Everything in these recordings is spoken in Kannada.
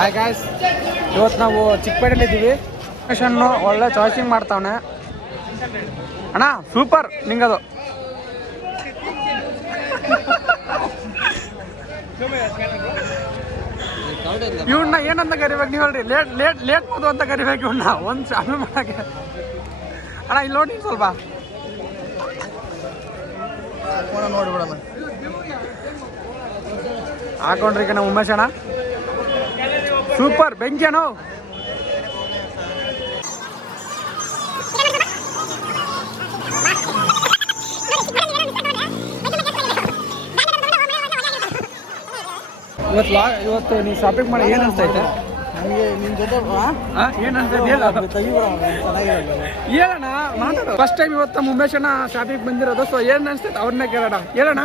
ಹಾಯ್ ಗಾಯ್ಸ್, ಇವತ್ತು ನಾವು ಚಿಕ್ಕಪೇಟೆಲಿದ್ದೀವಿ. ಲೊಕೇಶನ್ನು ಒಳ್ಳೆ ಚಾಯ್ಸಿಂಗ್ ಮಾಡ್ತಾವನೆ ಅಣ್ಣ. ಸೂಪರ್ ನಿಂಗದು. ಇವನ್ನ ಏನಂತ ಕರಿಬೇಕು ನೀವು ಹೇಳ್ರಿ? ಲೇಟ್ ಹೋದು ಅಂತ ಕರಿಬೇಕು ಇವನ್ನ. ಒಂದು ಶಾಮಿ ಮಾಡಕ್ಕೆ ಅಣ್ಣ ಇಲ್ಲಿ ನೋಡಿ ಸ್ವಲ್ಪ ನೋಡ್ಬಿಡೋಣ. ಹಾಕೊಂಡ್ರಿ ಕಣ ಉಮೇಶ್ ಅಣ್ಣ. ಸೂಪರ್ ಬೆಂಕಿ ಅಣ್ಣ. ಇವತ್ತು ನೀವು ಶಾಪಿಂಗ್ ಮಾಡಿ ಏನು ಅನ್ಸ್ತೈತೆ ನನಗೆ ನಿನ್ನ ಜೊತೆ ಏನು ಅನ್ಸ್ತೈತೆ ಹೇಳೋಣ, ಮಾತಾಡು. ಫಸ್ಟ್ ಟೈಮ್ ಇವತ್ತು ಉಮೇಶ್ ಅಣ್ಣ ಶಾಪಿಂಗ್ ಬಂದಿರೋದು. ಸೊ ಏನು ಅನ್ಸ್ತೈತೆ ಅವ್ರನ್ನೇ ಕೇಳೋಣ. ಹೇಳೋಣ,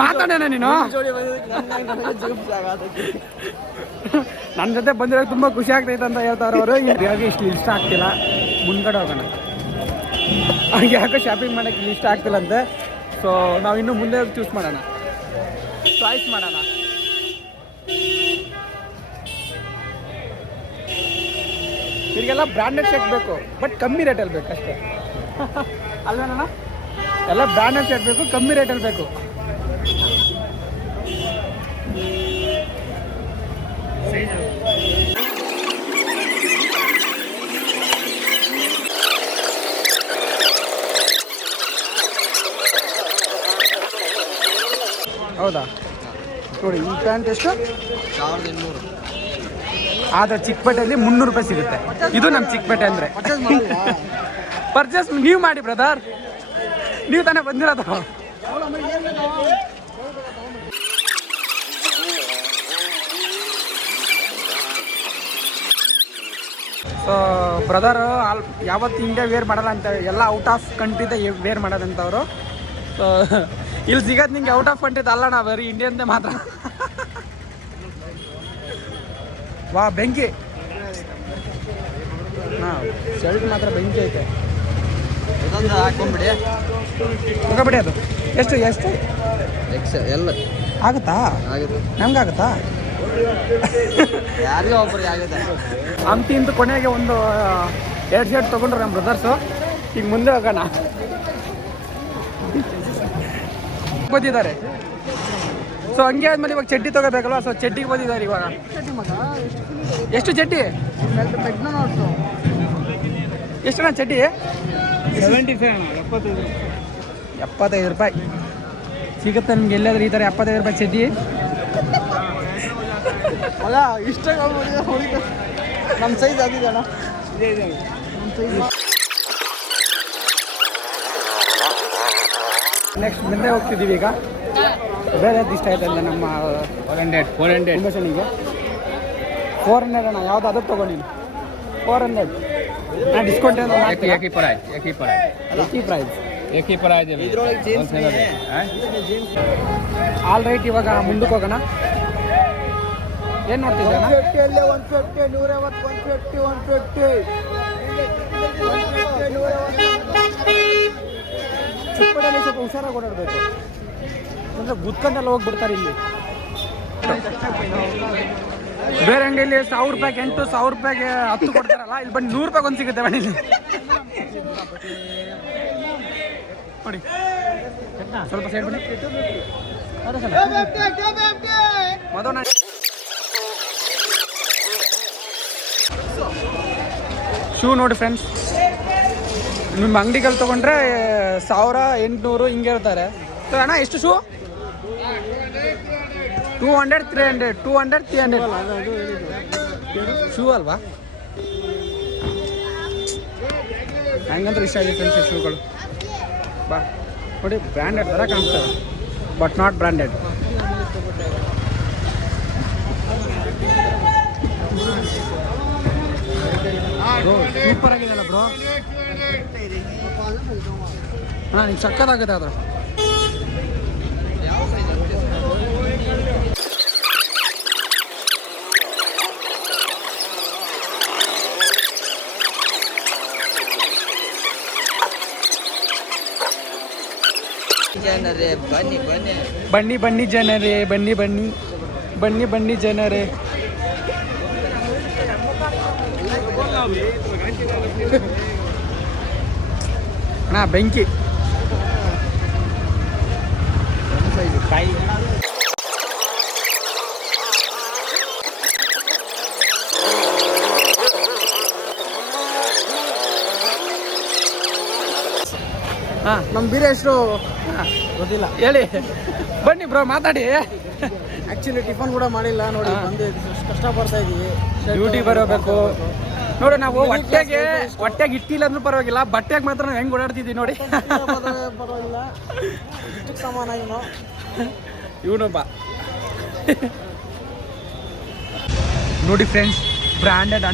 ಮಾತಾಡೋಣ. ನೀನು ನನ್ನ ಜೊತೆ ಬಂದಿರೋ ತುಂಬ ಖುಷಿ ಆಗ್ತೈತೆ ಅಂತ ಹೇಳ್ತಾರೆ ಅವರು. ಇವಾಗ ಇಷ್ಟು ಇಷ್ಟ ಆಗ್ತಿಲ್ಲ, ಮುಂದ್ಗಡೆ ಹೋಗೋಣ. ಅವ್ರಿಗೆ ಯಾಕೋ ಶಾಪಿಂಗ್ ಮಾಡೋಕ್ಕೆ ಇಷ್ಟ ಆಗ್ತಿಲ್ಲ ಅಂತೆ. ಸೊ ನಾವು ಇನ್ನೂ ಮುಂದೆ ಚೂಸ್ ಮಾಡೋಣ, ಚಾಯ್ಸ್ ಮಾಡೋಣ. ಇವರಿಗೆಲ್ಲ ಬ್ರ್ಯಾಂಡೆಡ್ ಶರ್ಟ್ ಬೇಕು, ಬಟ್ ಕಮ್ಮಿ ರೇಟಲ್ಲಿ ಬೇಕು ಅಷ್ಟೇ ಅಲ್ವೇನಣ್ಣ? ಎಲ್ಲ ಬ್ರ್ಯಾಂಡೆಡ್ ಶರ್ಟ್ ಬೇಕು, ಕಮ್ಮಿ ರೇಟಲ್ಲಿ ಬೇಕು. ಹೌದಾ? ನೋಡಿ ಈ ಪ್ಯಾಂಟ್ ಎಷ್ಟು? 1800. ಆದರೆ ಚಿಕ್ಕಪೇಟೆಯಲ್ಲಿ 300 ರೂಪಾಯಿ ಸಿಗುತ್ತೆ. ಇದು ನಮ್ಮ ಚಿಕ್ಕಪೇಟೆ ಅಂದರೆ. ಪರ್ಚೇಸ್ ನೀವು ಮಾಡಿ ಬ್ರದರ್, ನೀವು ತಾನೇ ಬಂದಿರೋದು. ಸೊ ಬ್ರದರ್ ಯಾವತ್ತು ಇಂಡಿಯಾ ವೇರ್ ಮಾಡಲ್ಲ ಅಂತ, ಎಲ್ಲ ಔಟ್ ಆಫ್ ಕಂಟ್ರಿದ ವೇರ್ ಮಾಡೋದಂತವರು. ಸೊ ಇಲ್ಲಿ ಸಿಗೋದು ನಿಂಗೆ ಔಟ್ ಆಫ್ ಕಂಟ್ರಿದ ಅಲ್ಲ, ನಾವು ಬರೀ ಇಂಡಿಯನ್ದೇ ಮಾತ್ರ. ವಾ ಬೆಂಕಿ, ಹಾಂ ಶರ್ಟ್ ಮಾತ್ರ ಬೆಂಕಿ ಐತೆ. ಇದೊಂದು ಹಾಕೊಂಡ್ಬಿಡಿ, ಹೋಗಬಿಡಿ. ಅದು ಎಷ್ಟು ಎಲ್ಲ ಆಗುತ್ತಾ? ಆಗುತ್ತೆ. ನಮ್ಗೆ ಆಗುತ್ತಾ? ಯಾರಿಗೂ ಒಬ್ಬರಿಗೆ ಆಗುತ್ತೆ. ಅಂತಿಂತ ಕೊನೆಗೆ ಒಂದು 2 ಶರ್ಟ್ ತೊಗೊಂಡ್ರು ನಮ್ಮ ಬ್ರದರ್ಸು. ಈಗ ಮುಂದೆ ಹೋಗೋಣ. ಬಂದಿದ್ದಾರೆ. ಸೊ ಹಂಗೆ ಆದ್ಮೇಲೆ ಇವಾಗ ಚಡ್ಡಿ ತೊಗೋಬೇಕಲ್ವ? ಸೊ ಚಡ್ಡಿಗೆ ಬಂದಿದ್ದಾರೆ ಇವಾಗ. ಎಷ್ಟು ಚಡ್ಡಿ? ಎಷ್ಟಣ್ಣ ಚಡ್ಡಿ? 75 ರೂಪಾಯಿ ಸಿಗುತ್ತೆ ನಿಮ್ಗೆ ಎಲ್ಲಾದ್ರೂ ಈ ಥರ 75 ರೂಪಾಯಿ ಚಡ್ಡಿ? ಮಗ ಇಷ್ಟ ನಮ್ಮ ಸೈಜ್ ಆಗಿದೆ ಅಣ್ಣ. ನೆಕ್ಸ್ಟ್ ಮುಂದೆ ಹೋಗ್ತಿದ್ದೀವಿ ಈಗ. ಬೇರೆ ಇಷ್ಟ ಆಯ್ತು ಅಂದರೆ ನಮ್ಮ 400 ಇಂಬೆಷನಿಗೆ 400 ಅಣ್ಣ. ಯಾವ್ದು ಅದಕ್ಕೆ ತೊಗೊಂಡಿನಿ 400. ನಾನು ಡಿಸ್ಕೌಂಟ್ ಏನು ಆಲ್ ರೈಟ್. ಇವಾಗ ಮುಂದಕ್ಕೆ ಹೋಗೋಣ. ಏನು ನೋಡ್ತಿದ್ದೆ? 150, 150, 150. ಚಿಕ್ಕಪೇಟೆಯಲ್ಲಿ ಸ್ವಲ್ಪ ಹುಷಾರಾಗಿ ಓಡಾಡಬೇಕು, ಅಂದರೆ ಗುದ್ಕೊಂಡೆಲ್ಲ ಹೋಗ್ಬಿಡ್ತಾರೆ ಇಲ್ಲಿ. ಬೇರೆ ಅಂಗಡಿಯಲ್ಲಿ 1000 ರೂಪಾಯಿಗೆ 8, 1000 ರೂಪಾಯಿಗೆ 10 ಕೊಡ್ತಾರಲ್ಲ, ಇಲ್ಲಿ ಬಂದು 100 ರೂಪಾಯಿಗೆ ಒಂದು ಸಿಗುತ್ತೆ ಮನೇಲಿ. ನೋಡಿ ಸ್ವಲ್ಪ ಸೈಡ್ ಬನ್ನಿ. ಮದೋಣ ಶೂ ನೋಡಿ ಫ್ರೆಂಡ್ಸ್, ನಿಮ್ಮ ಅಂಗಡಿಗಳು ತೊಗೊಂಡ್ರೆ 1000, 800 ಹಿಂಗೆ ಇರ್ತಾರೆ. ಸೊ ಅಣ್ಣ ಎಷ್ಟು ಶೂ? 200, 300, 200, 300 ಶೂ ಅಲ್ವಾ? ಹಂಗಂದ್ರೆ ಇಷ್ಟ ಆಗಿದೆ ಫ್ರೆಂಡ್ಸ್ ಶೂಗಳು. ಬಾ ನೋಡಿ, ಬ್ರ್ಯಾಂಡೆಡ್ ಥರ ಕಾಣಿಸ್ತವೆ, but not branded. Bro super ಆಗಿದೆಯಲ್ಲ ಬ್ರೋ. ಹಾಂ ನಿಮ್ಗೆ ಸಕ್ಕತ್ತಾಗುತ್ತೆ ಅದು. ಜನರೇ ಬನ್ನಿ ಬನ್ನಿ ಬನ್ನಿ ಬನ್ನಿ ಜನರೇ, ಬನ್ನಿ ಬನ್ನಿ ಬನ್ನಿ ಬನ್ನಿ ಜನರೇ. ಅಣ್ಣ ಬೆಂಕಿ ಹಾಂ ನಮ್ಮ ಬೀರೇಶ್ರು ಗೊತ್ತಿಲ್ಲ ಹೇಳಿ ಬನ್ನಿ ಬ್ರೋ ಮಾತಾಡಿ ಆ್ಯಕ್ಚುಲಿ ಟಿಫನ್ ಕೂಡ ಮಾಡಿಲ್ಲ ನೋಡಿ ಬಂದು ಕಷ್ಟಪಡ್ತಾ ಇದ್ದೀವಿ ಡ್ಯೂಟಿ ಬರೋಬೇಕು ನೋಡಿ ನಾವು ಹೊಟ್ಟೆಗೆ ಇಟ್ಟಿಲ್ಲ ಅಂದ್ರೂ ಪರವಾಗಿಲ್ಲ ಬಟ್ಟೆಗೆ ಮಾತ್ರ ನಾವು ಹೆಂಗೆ ಓಡಾಡ್ತಿದ್ದೀವಿ ನೋಡಿ ಪರವಾಗಿಲ್ಲ ಇಷ್ಟಕ್ಕೆ ಸಮಾನ ಇವನೊಬ್ಬ ನೋಡಿ ಫ್ರೆಂಡ್ಸ್ ಬ್ರ್ಯಾಂಡೆಡ್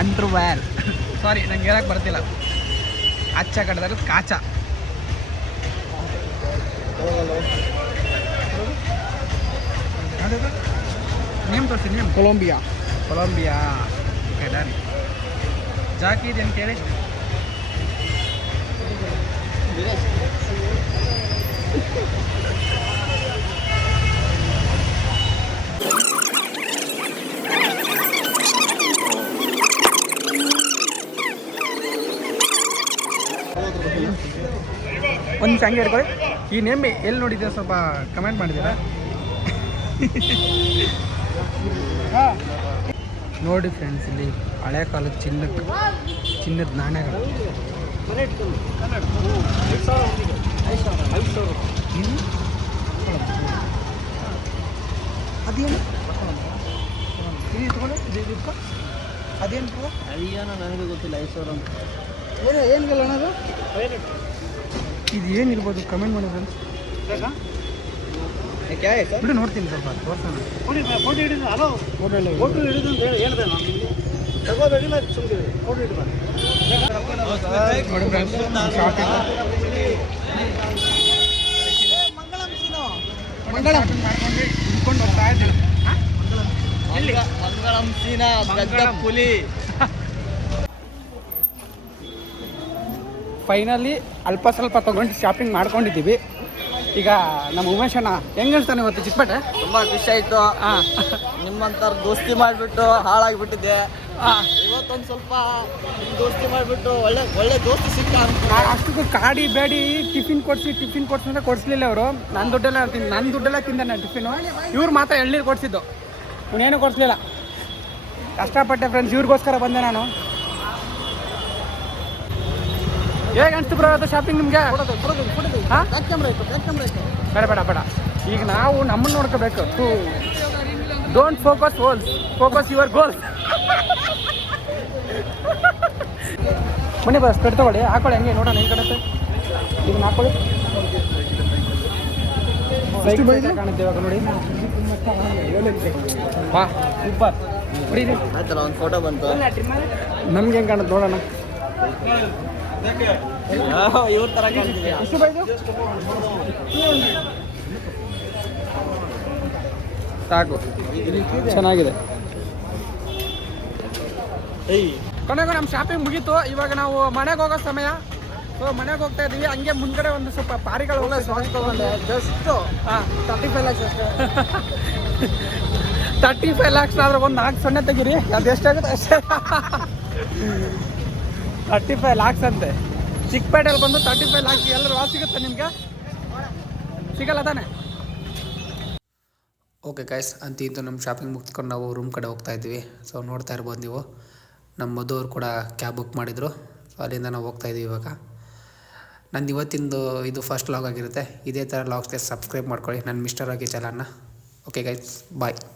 ಅಂಡರ್ವೇರ್ ಸಾರಿ ನಂಗೆ ಹೇಳಕ್ಕೆ ಬರ್ತಿಲ್ಲ ಅಚ್ಚ ಕಟ್ಟದಾಗ ಕಾಚ ನೇಮ್ ತೋರಿಸಿ name Columbia okay done Jockey ಇದೆ ಅಂತ ಹೇಳಿ ಒಂದು ನಿಮಿಷ ಹಂಗೆ ಇಟ್ಕೊಳ್ಳಿ ಈ ನೇಮ್ ಎಲ್ಲಿ ನೋಡಿದ್ದೀರಾ ಸ್ವಲ್ಪ ಕಮೆಂಟ್ ಮಾಡಿದ್ದೀರಾ ನೋಡಿ ಫ್ರೆಂಡ್ಸ್ ಇಲ್ಲಿ ಹಳೆ ಕಾಲದ ಚಿನ್ನದ ನಾಣ್ಯಗಳು ಅದೇನು ಇದು ತಗೊಂಡು ಅದೇನು ಅದೇನೋ ನನಗೆ ಗೊತ್ತಿಲ್ಲ 5,000 ಅಂತ ಏನಿಲ್ಲ ಅನ್ನೋದು ಇದು ಏನಿರ್ಬೋದು ಕಮೆಂಟ್ ಮಾಡಿ ಫ್ರೆಂಡ್ಸ್ ಬಿಡು ನೋಡ್ತೀನಿ ಸ್ವಲ್ಪ ತೋರ್ಸೋಣ ಫೋಟೋ ಹಿಡಿದು ಹಲೋ ಫೋಟೋ ಹಿಡಿದು ಅಂತ ಹೇಳಿ ಹೇಳಿದೆ ನಾನು ತಗೋಬೇಕಿಲ್ಲ ಸುಮ್ಮನೆ ಫೋಟೋ ಹಿಡಿದು ನೋಡಿ ಫ್ರೆಂಡ್ಸ್ ಶಾಪ್ ಇದೆ ಮಂಗಳಂ ಮಾಡ್ಕೊಂಡು ಇಟ್ಕೊಂಡು ಬರ್ತಾ ಇದ್ದೀವಿ ಮಂಗಳಂ ಸೀನಾ ಗದ್ದ ಪುಲಿ ಫೈನಲಿ ಅಲ್ಪ ಸ್ವಲ್ಪ ತೊಗೊಂಡು ಶಾಪಿಂಗ್ ಮಾಡ್ಕೊಂಡಿದ್ದೀವಿ ಈಗ ನಮ್ಮ ಉಮೇಶ್ ಅಣ್ಣ ಹೆಂಗೆ ಹೇಳ್ತಾನೆ ಇವತ್ತು ಚಿಕ್ಕಪೇಟೆ ತುಂಬ ಖುಷಿ ಆಯಿತು ನಿಮ್ಮಂಥರ ದೋಸ್ತಿ ಮಾಡಿಬಿಟ್ಟು ಹಾಳಾಗಿಬಿಟ್ಟಿದ್ದೆ ಇವತ್ತೊಂದು ಸ್ವಲ್ಪ ದೋಸ್ತಿ ಮಾಡಿಬಿಟ್ಟು ಒಳ್ಳೆ ದೋಸ್ತಿ ಸಿಕ್ಕ ಅಷ್ಟಕ್ಕೂ ಕಾಡಿ ಬೇಡಿ ಟಿಫಿನ್ ಕೊಡಿಸಿ ಅಂತ ಕೊಡಿಸ್ಲಿಲ್ಲ ಅವರು ನನ್ನ ದುಡ್ಡೆಲ್ಲ ತಿಂದೆ ನಾನು ಟಿಫಿನು ಇವ್ರು ಮಾತ್ರ ಎಳ್ನೀರು ಕೊಡಿಸಿದ್ದು ಇವನೇನು ಕೊಡಿಸ್ಲಿಲ್ಲ ಕಷ್ಟಪಟ್ಟೆ ಫ್ರೆಂಡ್ಸ್ ಇವ್ರಿಗೋಸ್ಕರ ಬಂದೆ ನಾನು ಹೇಗೆ ಅನಿಸ್ತು ಬ್ರೋ ಅದು ಶಾಪಿಂಗ್ ನಿಮಗೆ ಹಾಂ ಬೇಡ ಈಗ ನಾವು ನಮ್ಮನ್ನು ನೋಡ್ಕೋಬೇಕು ಡೋಂಟ್ ಫೋಕಸ್ ಯುವರ್ ಗೋಲ್ಸ್ ಬನ್ನಿ ಬಸ್ ಕಟ್ ತಗೊಳ್ಳಿ ಹಾಕೊಳ್ಳಿ ಹಂಗೆ ನೋಡೋಣ ಹೆಂಗೆ ಕಡುತ್ತೆ ಇದನ್ನ ಹಾಕೊಳ್ಳಿ ಕಾಣುತ್ತೆ ಇವಾಗ ನೋಡಿ ಬಾ ಸೂಪರ್ ಆಯ್ತಲ್ಲ ಒಂದು ಫೋಟೋ ಬಂತು ನಮ್ಗೆ ಹೆಂಗೆ ಕಾಣುತ್ತೆ ನೋಡೋಣ ಇವ್ರ ಥರ ಕಾಣ್ತಿದೆ ಎಷ್ಟು ಬೈದು ಸಾಕು ಚೆನ್ನಾಗಿದೆ ಕೊನೆಗೂ ನಮ್ಮ ಶಾಪಿಂಗ್ ಮುಗೀತು ಇವಾಗ ನಾವು ಮನೆಗೆ ಹೋಗೋ ಸಮಯ ಸೊ ಮನೆಗೆ ಹೋಗ್ತಾ ಇದ್ದೀವಿ ಹಂಗೆ ಮುಂದ್ಗಡೆ ಒಂದು ಸ್ವಲ್ಪ ಪಾರಿಗಳು ಹೋಗೋ ಸಾಂಗ್ ತೊಗೊಂಡೆ ಜಸ್ಟ್ ಹಾಂ 35 lakhs ಅಷ್ಟೇ 35 lakhs ಆದ್ರೆ ಒಂದು 4 ತೆಗೀರಿ ಅದು ಎಷ್ಟಾಗುತ್ತೆ ಅಷ್ಟೇ 35 lakhs ಅಂತೆ ಚಿಕ್ಕಪೇಟೆಯಲ್ಲಿ ಬಂದು 35 lakhs ಎಲ್ಲರೂ ಸಿಗುತ್ತೆ ನಿಮ್ಗೆ ಸಿಗಲ್ಲ ತಾನೆ ಓಕೆ ಗೈಸ್ ಅಂತೂ ನಮ್ಮ ಶಾಪಿಂಗ್ ಮುಗಿಸ್ಕೊಂಡು ನಾವು ರೂಮ್ ಕಡೆ ಹೋಗ್ತಾ ಇದ್ವಿ ಸೊ ನೋಡ್ತಾ ಇರ್ಬೋದು ನೀವು ನಮ್ಮ ಮಧುವ್ರು ಕೂಡ ಕ್ಯಾಬ್ ಬುಕ್ ಮಾಡಿದರು ಸೊ ಅಲ್ಲಿಂದ ನಾವು ಹೋಗ್ತಾ ಇದ್ದೀವಿ ಇವಾಗ ನಂದು ಇವತ್ತಿಂದು ಇದು ಫಸ್ಟ್ ಲಾಗ್ ಆಗಿರುತ್ತೆ ಇದೇ ಥರ ಲಾಗ್ಸ್ಗೆ ಸಬ್ಸ್ಕ್ರೈಬ್ ಮಾಡ್ಕೊಳ್ಳಿ ನನ್ನ ಮಿಸ್ಟರ್ ಆಗಿ ಚಾನಲ್ನ ಓಕೆ ಗೈಸ್ ಬಾಯ್